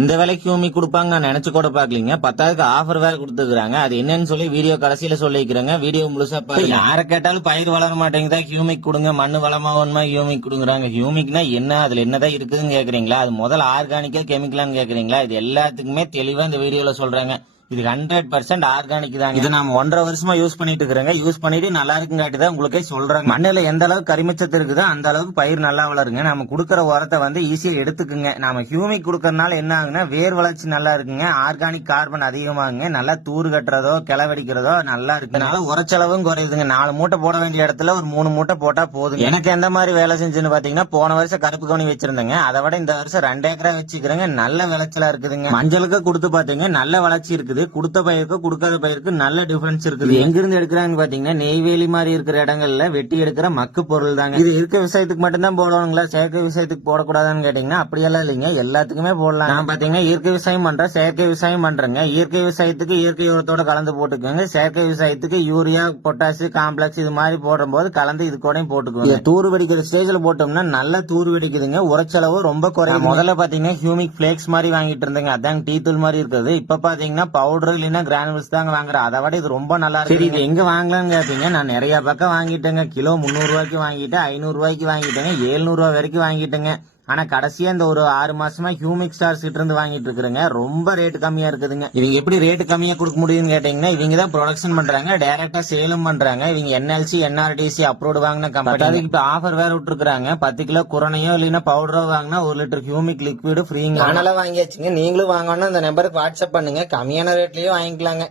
இந்த விலைக்கு ஹியூமிக் கொடுப்பாங்க நான் நினைச்சு கூட பாக்கலீங்க. 10,000க்கு ஆஃபர் வேற கொடுத்துருக்காங்க. அது என்னன்னு சொல்லி வீடியோ கடைசியில சொல்லிக்கிறேங்க. வீடியோ முழுசா பாருங்க. யாரை கேட்டாலும் பயிர் வளர மாட்டேங்குதா, ஹியூமிக் கொடுங்க, மண்ணு வளமாவணுமா, ஹியூமிக் கொடுக்குறாங்க. ஹியூமிக்னா என்ன, அதுல என்னதான் இருக்குதுன்னு கேக்குறீங்களா? அது முதல்ல ஆர்கானிக்கா கெமிக்கலான்னு கேக்குறீங்களா? இது எல்லாத்துக்குமே தெளிவா இந்த வீடியோல சொல்றாங்க. இது 100% ஆர்கானிக் தாங்க. இது நாம 1.5 வருஷமா யூஸ் பண்ணிட்டு இருக்கிறேங்க. யூஸ் பண்ணிட்டு நல்லா இருக்குங்காட்டிதான் உங்களுக்கே சொல்றாங்க. மண்ணுல எந்த அளவுக்கு கரிமச்சத்து இருக்குதோ அந்த அளவுக்கு பயிர் நல்லா வளருங்க. நம்ம கொடுக்கற உரத்தை வந்து ஈஸியா எடுத்துக்குங்க. நாம ஹியூமிக் கொடுக்கறதுனால என்ன ஆகுன்னா வேர் வளர்ச்சி நல்லா இருக்குங்க. ஆர்கானிக் கார்பன் அதிகமாகுங்க. நல்லா தூர் கட்டுறதோ கிளவடிக்கிறதோ நல்லா இருக்குனால உரச்செலவும் குறையுதுங்க. 4 மூட்டை போட வேண்டிய இடத்துல ஒரு 3 மூட்டை போட்டா போதும். எனக்கு எந்த மாதிரி வேலை செஞ்சுன்னு பாத்தீங்கன்னா, போன வருஷம் கருப்பு கவுனி வச்சிருந்தேங்க. அதை விட இந்த வருஷம் 2 ஏக்கரா வச்சுக்கிறேங்க. நல்ல விளைச்சலா இருக்குதுங்க. மஞ்சளுக்கு கொடுத்து பாத்தீங்க நல்ல வளர்ச்சி இருக்குது. கொடுத்த பயிருக்கு கொடுக்காத பயிருக்கு நல்ல டிஃபரன்ஸ் இருக்குது. எங்க இருந்து எடுக்கிறாங்கன்னு பாத்தீங்கன்னா, நெய்வேலி மாதிரி இருக்கிற இடங்கள்ல வெட்டி எடுக்கிற மக்கு பொருள் தாங்க. இது இருக்க விவசாயத்துக்கு மட்டும்தான் போடணுங்களா, செயற்கை விவசாயத்துக்கு போடக்கூடாதுன்னு கேட்டீங்கன்னா அப்படியெல்லாம் இல்லைங்க. எல்லாத்துக்குமே போடலாம். நான் பாத்தீங்கன்னா இயற்கை விவசாயம் பண்றேன், செயற்கை விவசாயம் பண்றேங்க. இயற்கை விவசாயத்துக்கு இயற்கை உரத்தோட கலந்து போட்டுக்கோங்க. செயற்கை விவசாயத்துக்கு யூரியா, பொட்டாசு, காம்ப்ளெக்ஸ் இது மாதிரி போடும் போது கலந்து இது கூட போட்டுக்கோங்க. தூர் வெடிக்கிற ஸ்டேஜ்ல போட்டோம்னா நல்லா தூர் வெடிக்குதுங்க. உரச்செலவு ரொம்ப குறையும். முதல்ல பாத்தீங்கன்னா ஹியூமிக் பிளேக்ஸ் மாதிரி வாங்கிட்டு இருந்தேங்க. அதான் டீ தூள் மாதிரி இருக்குது. இப்ப பாத்தீங்கன்னா பவுடர் இல்லைன்னா கிரானுவல்ஸ் தாங்க வாங்குறேன். அதை விட இது ரொம்ப நல்லா இருக்கு. இது எங்க வாங்கலாம்னு கேட்டீங்க, நான் நிறைய பக்கம் வாங்கிட்டேங்க. கிலோ 300 ரூபாய்க்கு வாங்கிட்டேன், 500 ரூபாய்க்கு வாங்கிட்டேங்க, 700 ரூபாய் வரைக்கும் வாங்கிட்டேங்க. ஆனா கடைசியா இந்த ஒரு 6 மாசமா ஹியூமிக் ஸ்டார்ஸ் கிட்ட இருந்து வாங்கிட்டு இருக்கிறேங்க. ரொம்ப ரேட் கம்மியா இருக்குதுங்க. இவங்க எப்படி ரேட் கம்மியா கொடுக்க முடியும்னு கேட்டீங்கன்னா, இவங்க தான் ப்ரொடக்ஷன் பண்றாங்க, டைரக்டா சேலும் பண்றாங்க. இவங்க NLC NRDC அப்ரூவ்ட் வாங்கின கம்பெனி. இப்ப ஆஃபர் வேற விட்டுருக்காங்க. 10 கிலோ குரணையோ இல்லைன்னா பவுடரோ வாங்கினா 1 லிட்டர் ஹியூமிக் லிக்விட் ஃப்ரீங்க. அதனால வாங்கியாச்சுங்க. நீங்களும் வாங்கணும். இந்த நம்பருக்கு வாட்ஸ்அப் பண்ணுங்க. கம்மியான ரேட்லயும் வாங்கிக்கலாங்க.